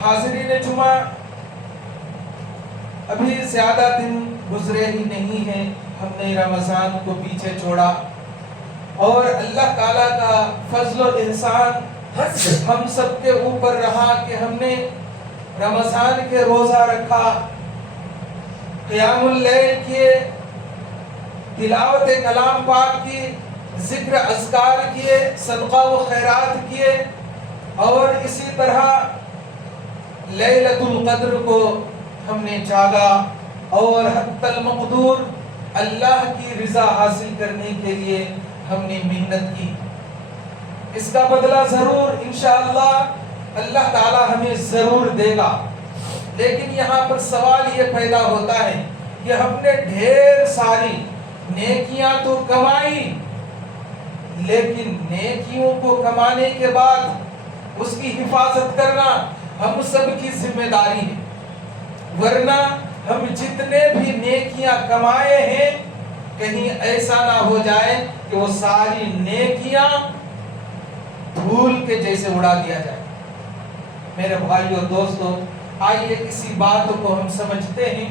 حاضرین جمعہ، ابھی زیادہ دن گزرے ہی نہیں ہیں، ہم نے رمضان کو پیچھے چھوڑا اور اللہ تعالیٰ کا فضل و احسان ہم سب کے اوپر رہا کہ ہم نے رمضان کے روزہ رکھا، قیام اللیل کیے، تلاوت کلام پاک کی، ذکر اذکار کیے، صدقہ و خیرات کیے، اور اسی طرح لیلۃ القدر کو ہم نے جاگا اور حتی المقدور اللہ کی رضا حاصل کرنے کے لیے ہم نے محنت کی۔ اس کا بدلہ ضرور انشاءاللہ اللہ تعالی ہمیں ضرور دے گا، لیکن یہاں پر سوال یہ پیدا ہوتا ہے کہ ہم نے ڈھیر ساری نیکیاں تو کمائی، لیکن نیکیوں کو کمانے کے بعد اس کی حفاظت کرنا ہم سب کی ذمہ داری ہے، ورنہ ہم جتنے بھی نیکیاں کمائے ہیں کہیں ایسا نہ ہو جائے کہ وہ ساری نیکیاں دھول کے جیسے اڑا دیا جائے۔ میرے بھائی اور دوستو، آئیے اسی بات کو ہم سمجھتے ہیں۔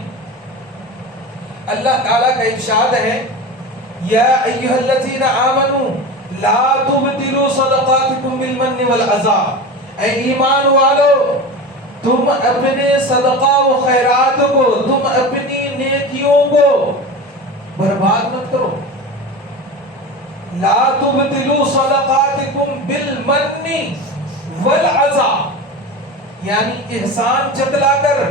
اللہ تعالیٰ کا ارشاد ہے، یا ایھا الذین آمنوا لا تبطلوا صدقاتکم بالمن والعذا، اے ایمان والو، تم اپنے صدقہ و خیرات کو، تم اپنی نیکیوں کو برباد مت کرو۔ لا تبطلوا صدقاتکم بالمن والعذا، یعنی احسان جتلا کر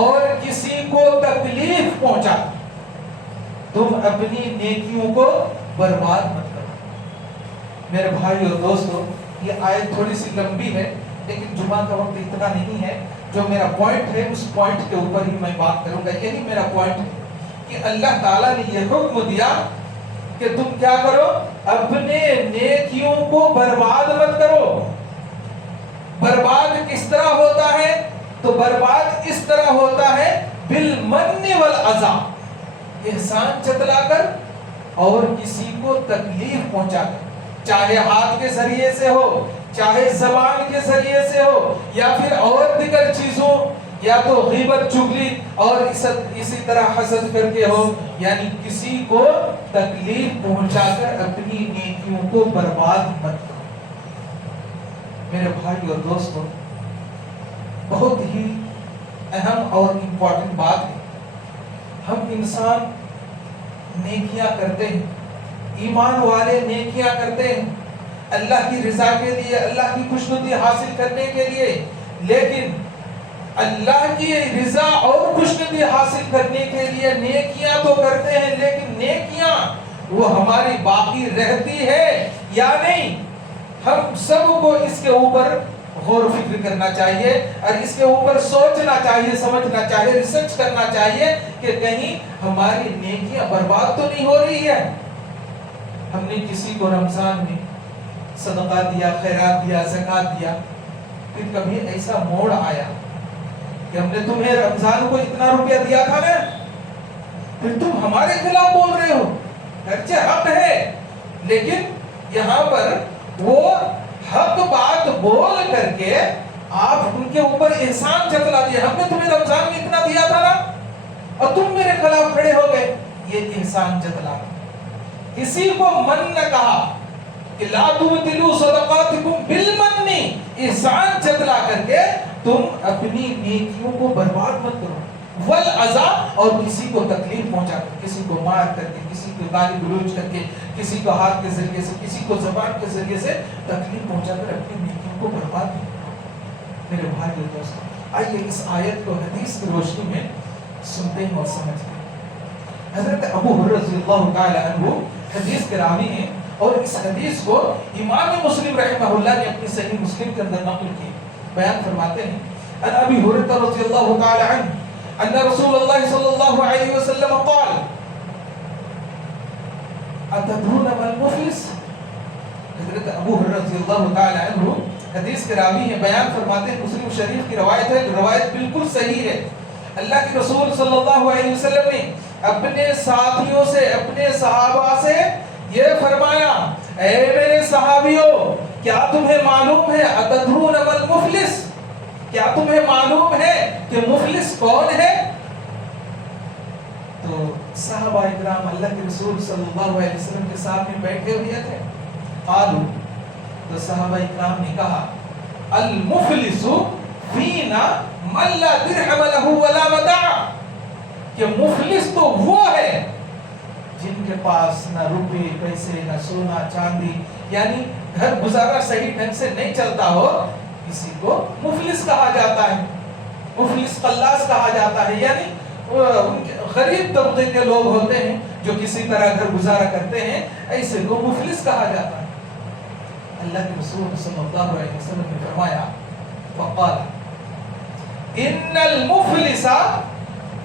اور کسی کو تکلیف پہنچا تم اپنی نیکیوں کو برباد مت کرو۔ میرے بھائی اور دوستو، یہ آیت تھوڑی سی لمبی ہے، لیکن جمعہ کا وقت اتنا نہیں ہے۔ جو میرا پوائنٹ ہے اس پوائنٹ کے اوپر ہی میں بات کروں گا۔ یہی میرا پوائنٹ ہے کہ اللہ تعالیٰ نے یہ حکم دیا کہ تم کیا کرو، اپنے نیکیوں کو برباد مت کرو۔ برباد کس طرح ہوتا ہے؟ تو برباد اس طرح ہوتا ہے بالمن والعذا، احسان جتلا کر اور کسی کو تکلیف پہنچا کر، چاہے ہاتھ کے ذریعے سے ہو، چاہے زبان کے ذریعے سے ہو، یا پھر اور دیگر چیزوں، یا تو غیبت چغلی اور اسی طرح حسد کر کے ہو، یعنی کسی کو تکلیف پہنچا کر اپنی نیکیوں کو برباد مت کرو۔ میرے بھائی اور دوستو، بہت ہی اہم اور امپورٹنٹ بات ہے، ہم انسان نیکیاں کرتے ہیں، ایمان والے نیکیاں کرتے ہیں اللہ کی رضا کے لیے، اللہ کی خوشنودی حاصل کرنے کے لیے، لیکن اللہ کی رضا اور خوشنودی حاصل کرنے کے لیے نیکیاں تو کرتے ہیں، لیکن نیکیاں وہ ہماری باقی رہتی ہے یا نہیں؟ ہم سب کو اس کے اوپر غور و فکر کرنا چاہیے اور اس کے اوپر سوچنا چاہیے، سمجھنا چاہیے، ریسرچ کرنا چاہیے کہ کہیں ہماری نیکیاں برباد تو نہیں ہو رہی ہے۔ ہم نے کسی کو رمضان میں صدقہ دیا، خیرات دیا، زکات دیا، پھر کبھی ایسا موڑ آیا کہ ہم نے تمہیں رمضان کو اتنا روپیہ دیا تھا نا، پھر تم ہمارے خلاف بول رہے ہو۔ اگرچہ حق ہے، لیکن یہاں پر وہ حق بات بول کر کے آپ ان کے اوپر احسان جتلا دیا، ہم نے تمہیں رمضان میں اتنا دیا تھا نا اور تم میرے خلاف کھڑے ہو گئے، یہ احسان جتلا۔ کسی کو من نہ کہا کہ لا تبطلوا صدقاتکم بالمن، احسان جتلا کر کے تم اپنی نیکیوں کو برباد مت کرو، والعذا، اور کسی کو تکلیف پہنچا کر، کسی کو مار کر کے، کسی کو گالی گلوچ کر کے، کسی کو ہاتھ کے ذریعے سے، کسی کو زبان کے ذریعے سے تکلیف پہنچا کر اپنی نیکیوں کو برباد مت کرو۔ میرے بھائی اور دوستو، آئیے اس آیت کو حدیث کی روشنی میں سنتے ہیں اور سمجھتے ہیں۔ حضرت ابو ہریرہ رضی اللہ تعالی عنہ حدیث کے راوی ہیں، اور اس حدیث کو امام مسلم رحمہ اللہ نے اپنی صحیح مسلم کے اندر نقل کی، بیان فرماتے ہیں، ان ابی ہریرہ رضی اللہ تعالی عنہ ان رسول اللہ صلی اللہ علیہ وسلم قال اتدرون ما المفلس۔ حضرت ابو ہریرہ رضی اللہ تعالی عنہ حدیث کے راوی ہیں، بیان فرماتے ہیں، مسلم شریف کی روایت ہے، روایت بالکل صحیح ہے۔ اللہ کے رسول صلی اللہ علیہ وسلم نے اپنے ساتھیوں سے، اپنے صحابہ سے یہ فرمایا، اے میرے صحابیوں، کیا تمہیں معلوم ہے اتدرون ما المفلس، کیا تمہیں معلوم ہے کہ مفلس کون ہے؟ تو صحابہ اکرام اللہ کے رسول صلی اللہ علیہ وسلم کے سامنے بیٹھے ہوئے تھے. قالوا، تو صحابہ اکرام نے کہا المفلس فینا من لا درہم لہ ولا متاع، کہ مفلس تو وہ ہے جن کے پاس نہ روپے پیسے نہ سونا چاندی، یعنی گھر گزارا صحیح ڈھنگ سے نہیں چلتا ہو، کسی کو مفلس کہا جاتا ہے. مفلس قلاص کہا جاتا ہے، یعنی غریب طبقے کے لوگ ہوتے ہیں جو کسی طرح گھر گزارا کرتے ہیں، ایسے کو مفلس کہا جاتا ہے. اللہ کے رسول صلی اللہ علیہ وسلم نے فرمایا وقال ان المفلس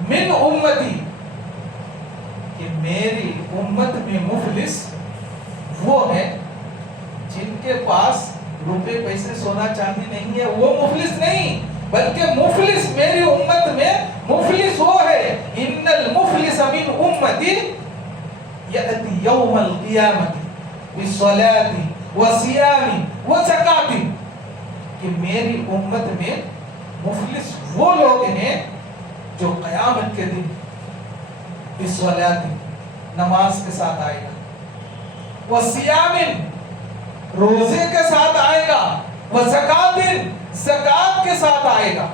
من امتی، کہ میری امت میں مفلس وہ ہے جن کے پاس روپے پیسے سونا چاندی نہیں ہے، وہ مفلس نہیں، بلکہ مفلس میری امت میں مفلس وہ ہے ان المفلس من امتی یأتی یوم القیامت بالصلاۃ وصیام وزکات، کہ میری امت میں مفلس وہ لوگ ہیں جو قیامت کے دن بالصلاۃ نماز کے ساتھ آئے گا، وصیام روزے کے ساتھ آئے گا، وزکات زکات کے ساتھ آئے گا،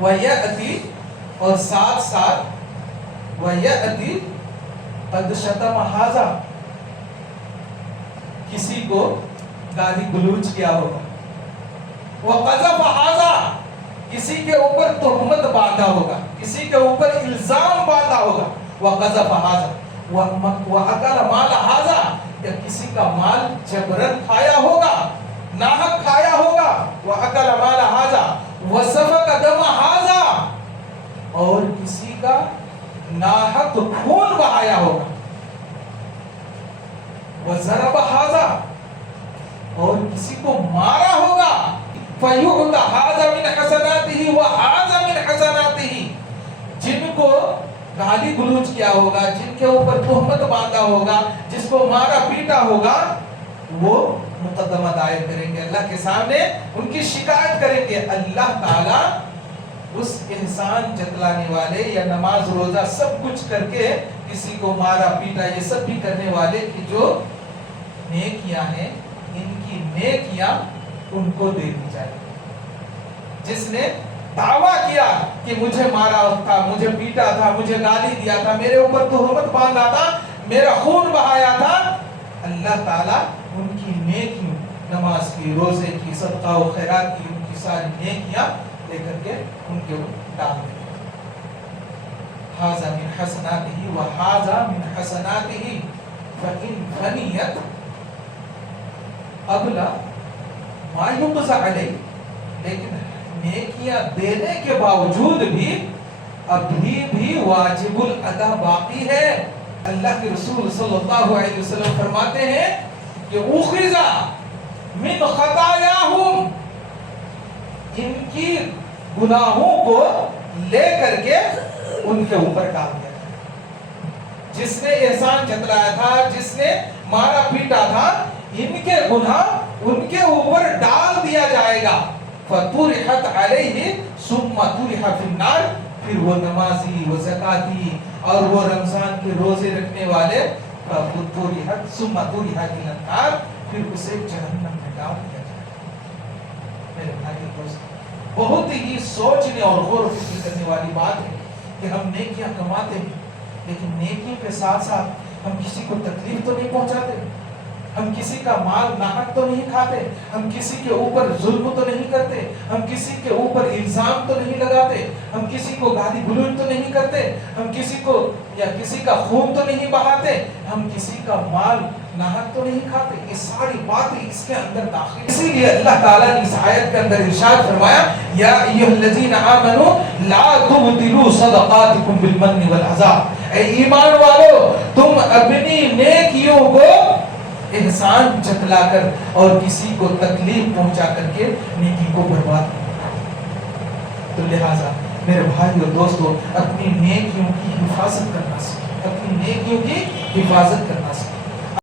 وَيَأْتِي اور ساتھ ساتھ وَيَأْتِي قَدْ شَتَمَ هَذَا، کسی کو گالی گلوچ کیا ہوگا، وَقَذَفَ هَذَا کسی کے اوپر تہمت باندھا ہوگا، کسی کے اوپر الزام باندھا ہوگا، وَقَذَفَ هَذَا وَأَكَلَ مَالَ هَذَا یا کسی کا مال جبرن کھایا ہوگا، ناحق کھایا ہوگا، وَأَكَلَ مَالَ هَذَا وَسَفَكَ دَمَ هَذَا اور کسی کا ناحق خون بہایا ہوگا، وَضَرَبَ هَذَا اور کسی کو مارا ہوگا، فَيُعْطَ هَذَا مِنْ حَسَنَاتِهِ وَهَذَا مِنْ حَسَنَاتِهِ جن کو گالی گلوچ کیا ہوگا، جن کے اوپر تہمت باندھا ہوگا، جس کو مارا پیٹا ہوگا، وہ مقدمہ دائر کریں گے اللہ کے سامنے، ان کی شکایت کریں گے. اللہ تعالیٰ اس احسان جتلانے والے یا نماز روزہ سب کچھ کر کے کسی کو مارا پیٹا یہ سب بھی کرنے والے کی جو نیکیاں ہیں، ان کی نیکیاں ان کو دے دی جائے. جس نے دعویٰ کیا کہ مجھے مارا تھا، مجھے پیٹا تھا، مجھے گالی دیا تھا، میرے اوپر تہمت باندھا تھا، میرا خون بہایا تھا، اللہ تعالیٰ ان کی نیکیوں، نماز کی، روزے کی، صدقہ و خیرات کی، ان کی ساری نیکیاں لے کر کے ان کے ڈال دیں. ھذا من حسناتہ وھذا من حسناتہ فإن فنیت قبل ما یقضى علیہ، لیکن نیکیاں دینے کے باوجود بھی ابھی بھی واجب الادا باقی ہے. اللہ کے رسول صلی اللہ علیہ وسلم فرماتے ہیں کہ اخذ من خطایاہم، ان کی گناہوں کو لے کر کے ان کے اوپر ڈال دیا. جس نے احسان جتلایا تھا، جس نے مارا پیٹا تھا، ان کے گناہ ان کے اوپر ڈال دیا جائے گا. فَطُرِحَتْ عَلَيْهِ ثُمَّ طُرِحَ فِي النَّارِ، پھر وہ نمازی، وہ زکاتی اور وہ رمضان کے روزے رکھنے والے فَطُرِحَتْ ثُمَّ طُرِحَ فِي النَّارِ، پھر اسے جہنم میں ڈال دیا جائے گا. میرے بھائی دوست، بہت ہی سوچنے اور غور و فکر کرنے والی بات ہے کہ ہم نیکیاں کماتے ہیں، لیکن نیکیوں کے ساتھ ساتھ ہم کسی کو تکلیف تو نہیں پہنچاتے، ہم کسی کا مال ناحق تو نہیں کھاتے، ہم کسی کے اوپر ظلم تو نہیں کرتے، ہم کسی کے اوپر الزام تو نہیں لگاتے، ہم کسی کو گالی گلوچ تو نہیں کرتے، ہم کسی کو یا کسی کا خون تو نہیں بہاتے، ہم کسی کا مال ناحق تو نہیں کھاتے. یہ ساری باتیں اس کے اندر داخل. اسی لیے اللہ تعالیٰ نے اس آیت کے اندر ارشاد فرمایا یا ایھا الذین آمنوا لا تبطلوا صدقاتکم بالمن والعذا، اے ایمان والو تم اپنی نیکیوں کو احسان جتلا کر اور کسی کو تکلیف پہنچا کر کے نیکی کو برباد کرو. تو لہٰذا میرے بھائی اور دوستو، اپنی نیکیوں کی حفاظت کرنا سیکھیں، اپنی نیکیوں کی حفاظت کرنا سیکھیں.